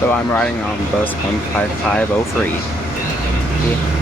So I'm riding on bus 15503. Yeah.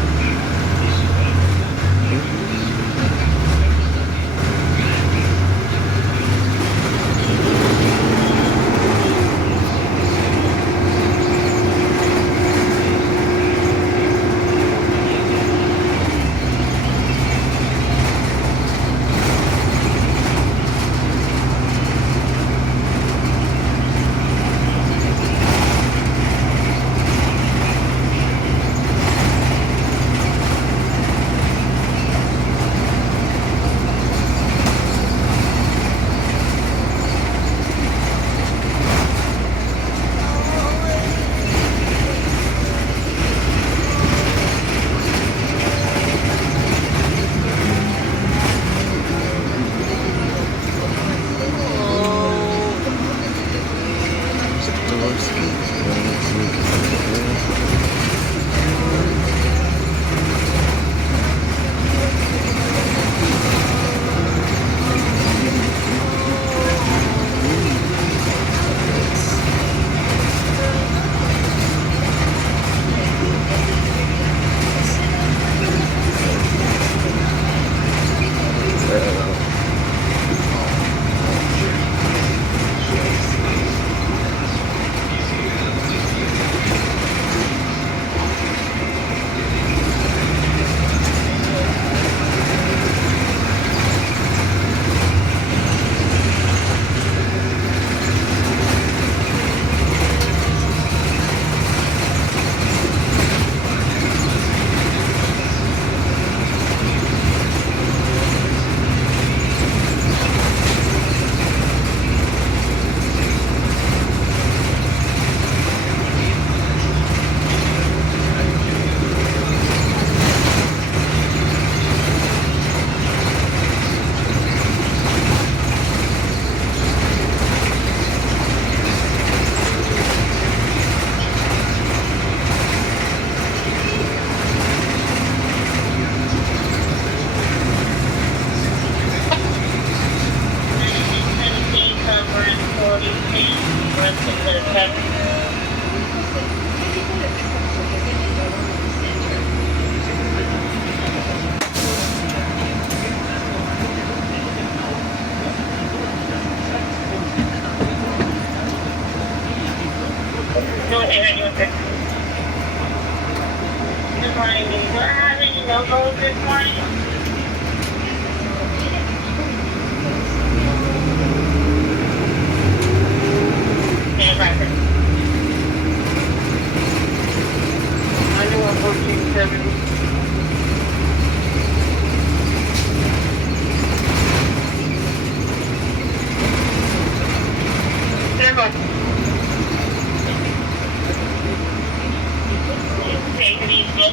Good morning. Do you have any no-goes this morning? Okay, right. I know I'm 1470.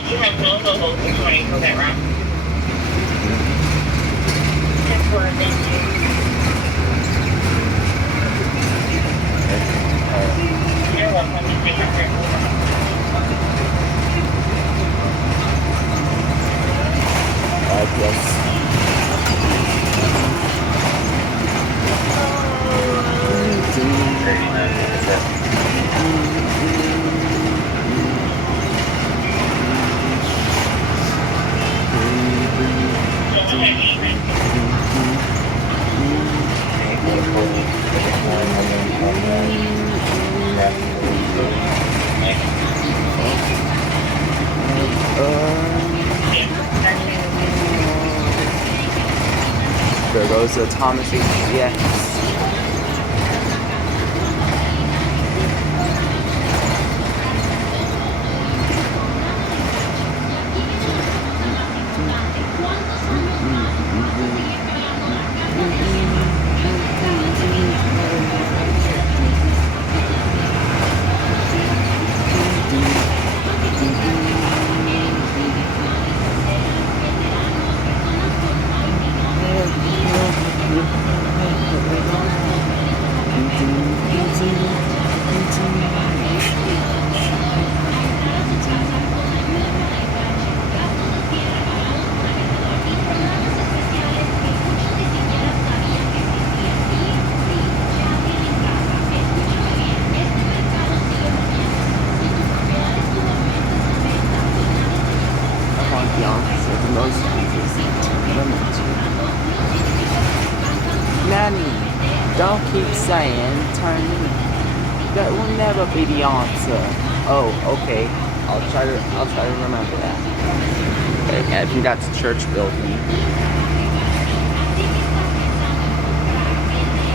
You have no logos this morning for that route. That's what I think. You're welcome to take a break. Yes. There goes the Thomas HGX. saying turn. That will never be the answer. Oh, okay. I'll try to remember that. Okay, I think that's a church building.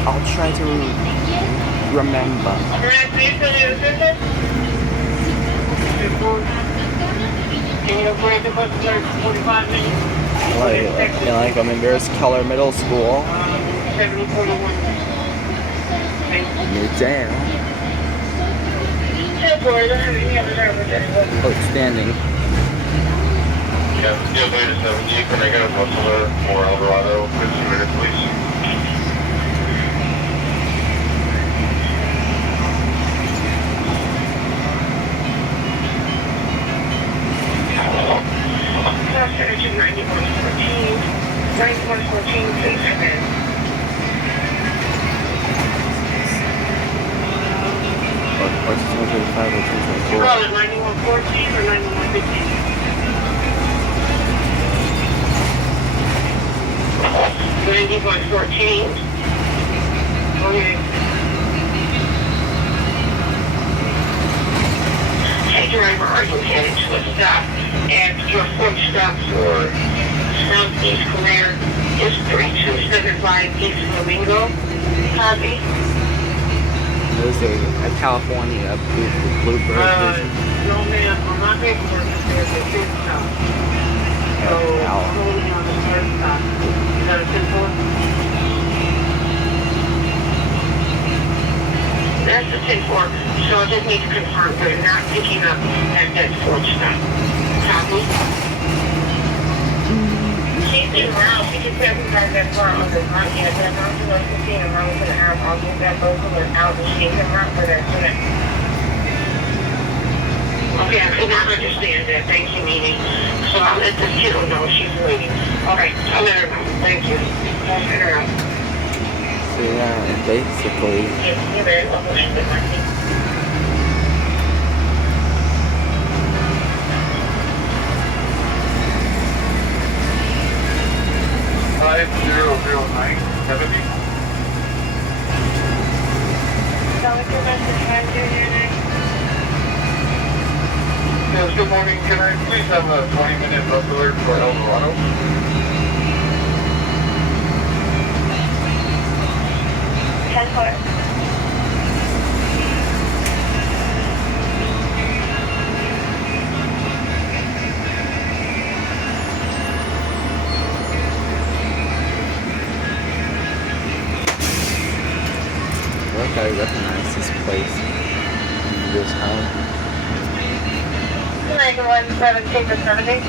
I'll try to remember. Like I'm in there's Keller Middle School. Newtown. Outstanding. Yeah, still going to 70. Can I get a bustler for Eldorado? 15 minutes, please. Section 9114, 9114, please come in. What's 235 or 234? Call it 9114 or 9115. 9114. Okay. Hey driver, are you headed to a stop? And your fourth stop for Southeast Claire is 3275 East Flamingo. Copy. There's a California Bluebird vision. No ma'am, on my paperwork it says a fifth stop. So, holding on the third stop. Is that a 10-4? That's the 10-4. So I just need to confirm we're not picking up at that fourth stop. Copy? She's been around. She can tell you guys that far on the right hand. That I'm going to see him around to the house. I'll get that local and out and see him around for that today. Okay, I could not understand that. Thank you, Mimi. So I'll let the kiddo know she's waiting. Okay, I'll let her know. Thank you. I'll let her out. So yeah, basically. Yes, you're very welcome. Good morning. Five 00970. Yes, good morning. Can I please have a 20-minute bus alert for Eldorado? I recognize this place. This home. 9117 to 70.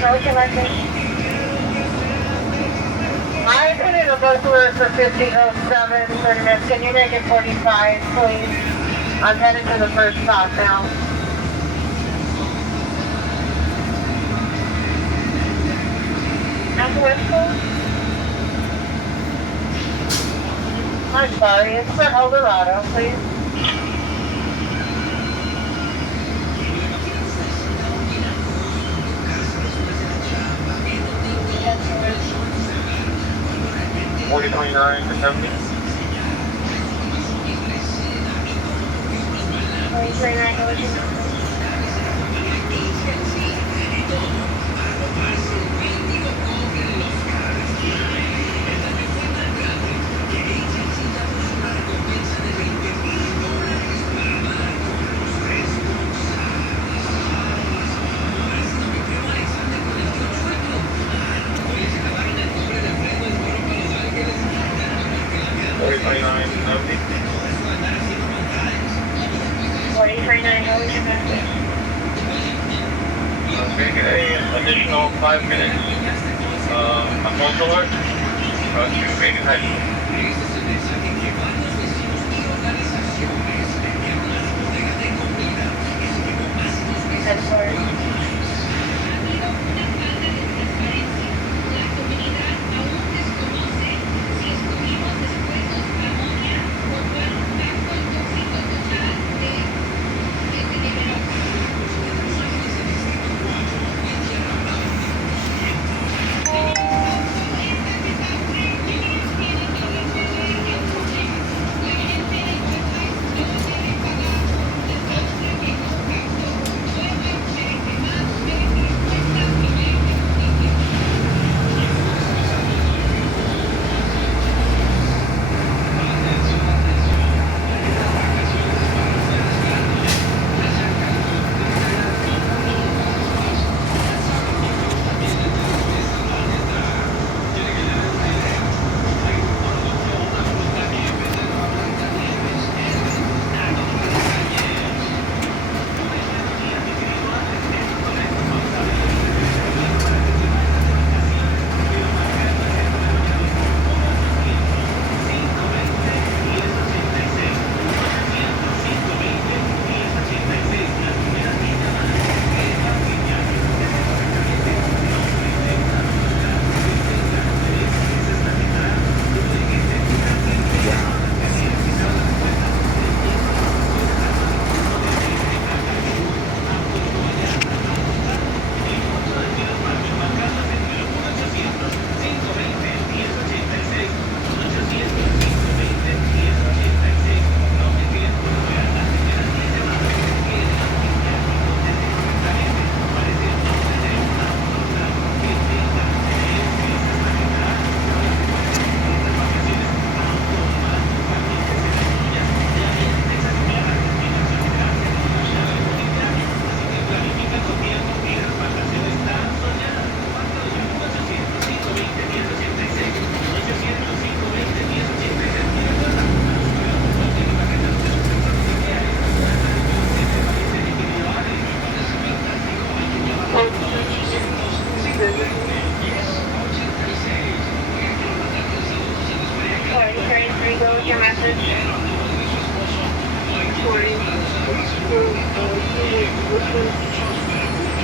What's your last name? I put in a bus alert for 1507, 30 minutes. Can you make it 45, please? I'm headed to the first stop now. Northwest School? I'm sorry, it's for Eldorado, please. Yes, 4029 to 70. 4029, what's your number? Make an additional 5 minutes. A bus alert to Reagan High School.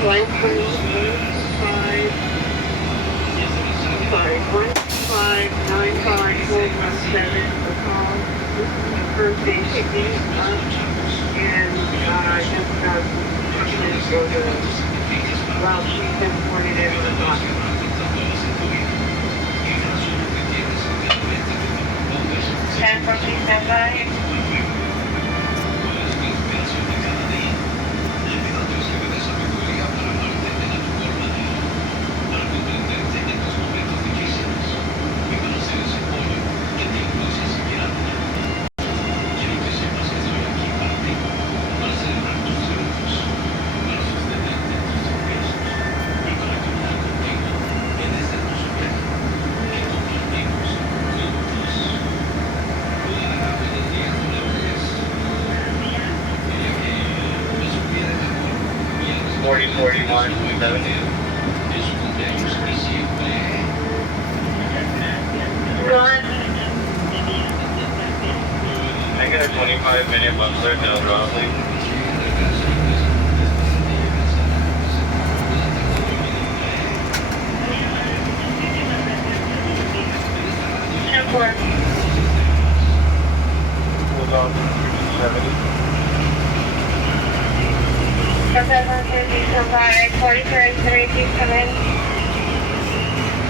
Flight crew 1595417 for call. This is the first day picking up, and just about 20 minutes ago, the route she's been ported in on the dock. Stand by. 4041 70. Go on. I get a 25-minute bustler to El Dorado, please. Airport. Hold on, 70. Come by 4033, please come in.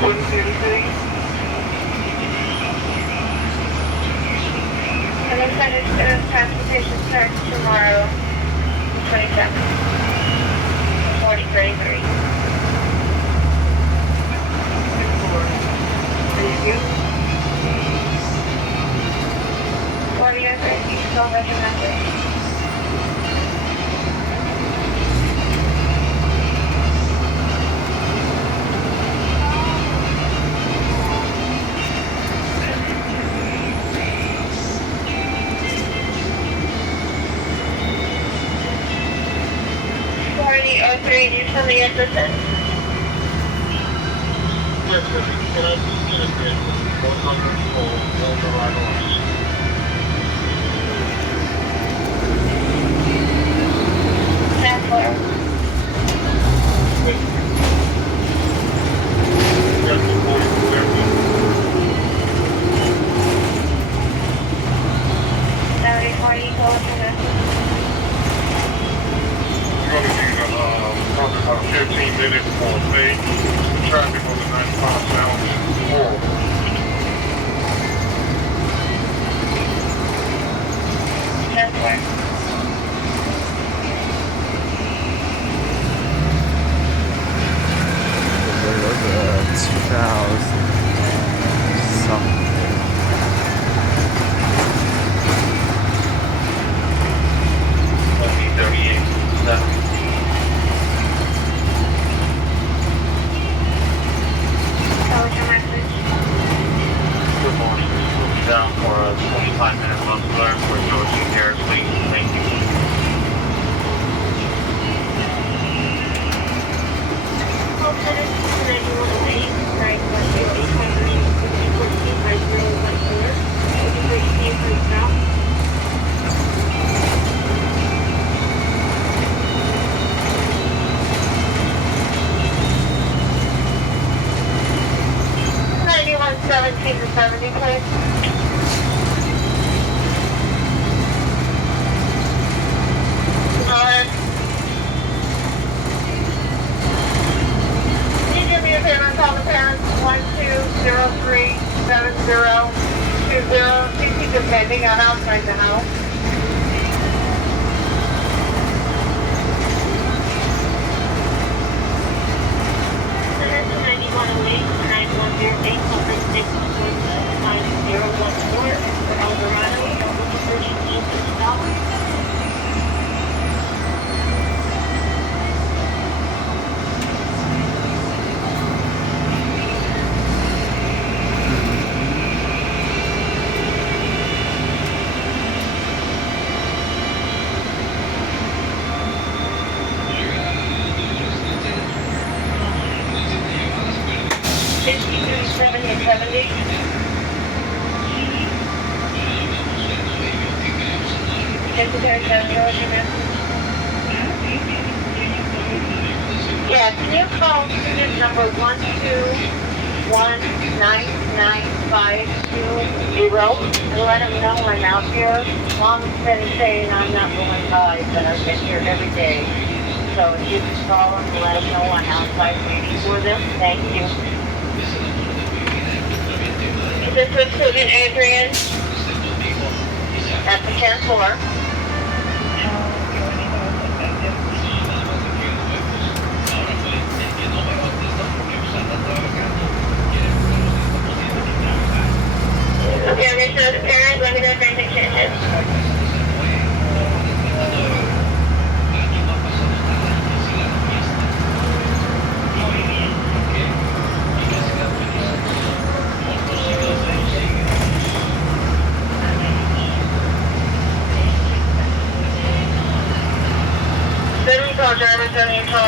4033. And then send it to transportation starts tomorrow, 27th. 4033. Thank you. 4033, so recommended. Do you send the assistant? Yes, sir. Can I just get a bid? 100 for El Dorado. Chancellor. Yes, 7040, call it from this. Probably about 15 minutes for a fade. The traffic on the 95 sounds horrible. Chancellor. There was a 2000 something. Let me 38, 7. That was your message. Good morning. We'll be down for a 25-minute lunch alert for George and Harris, please. Thank you. Seventeen to 70, please. Go ahead. Can you do me a favor and call the parents? 12037020. Please keep them pending out outside the house. Secretary General, Yeah, can you call student number 1219950 and let them know I'm out here. Mom's been saying I'm not going by, but I've been here every day. So if you can call them and let them know I'm outside waiting for them, thank you. Is this with student Adrian? At the 10th floor. Yeah, this is parents. Let me know if anything changes.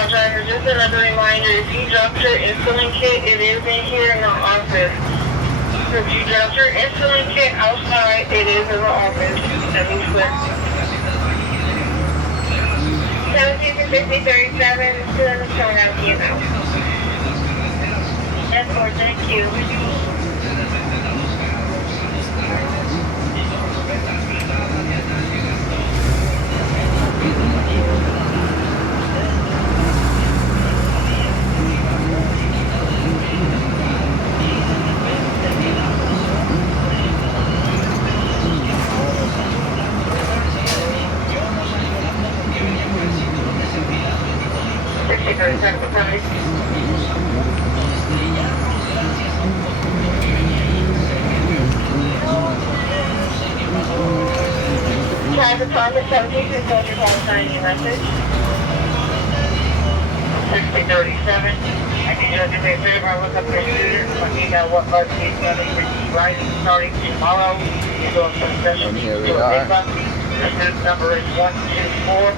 Drivers, just another reminder, if you dropped your insulin kit, it is in here in the office. So if you dropped your insulin kit outside, it is in the office. That means clear. 17-50-37, still in the phone out to you now. That's all, thank you. Private Thomas 17, please hold your call signing your message. 6037. I need you to do me a favor, look up your student, let me know what bus he's going to be riding starting tomorrow. He's going from session And here we to a are. big bus. The student number is 124.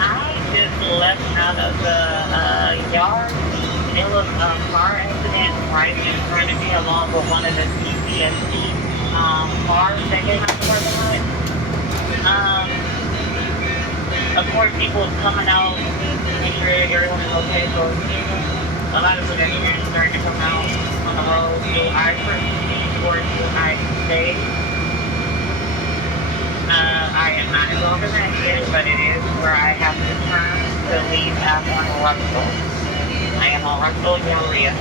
I just left out of the yard. It was a car accident right in front of me along with one of the CPSC cars that came out the parking lot. Of course, people coming out to make sure everyone is okay. So a lot of pedestrians started to come out on the road. So I proceed towards the United States. I am not involved in that yet, but it is where I have to turn to leave out on Russell. I am on Russell, Galleria.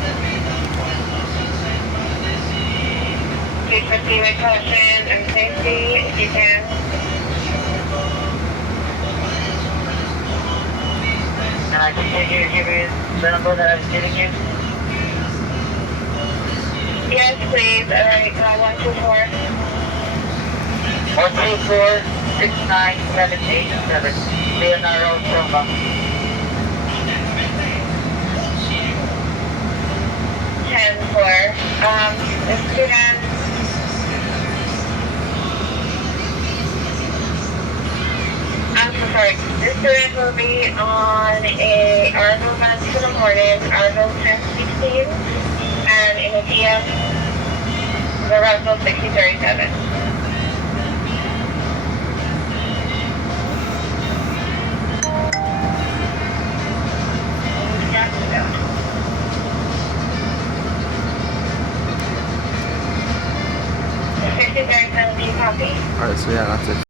Please proceed with caution and safety if you can. And I continue to give you the number that I was giving you. Yes, please. Alright, call 124. 124-69787. Leonardo Silva. 10-4. The student. I'm so sorry. This student will be on a Argo bus in the morning, Argo 1016, and in the PM, the Russell 6037. Copy. Alright, so yeah, that's it.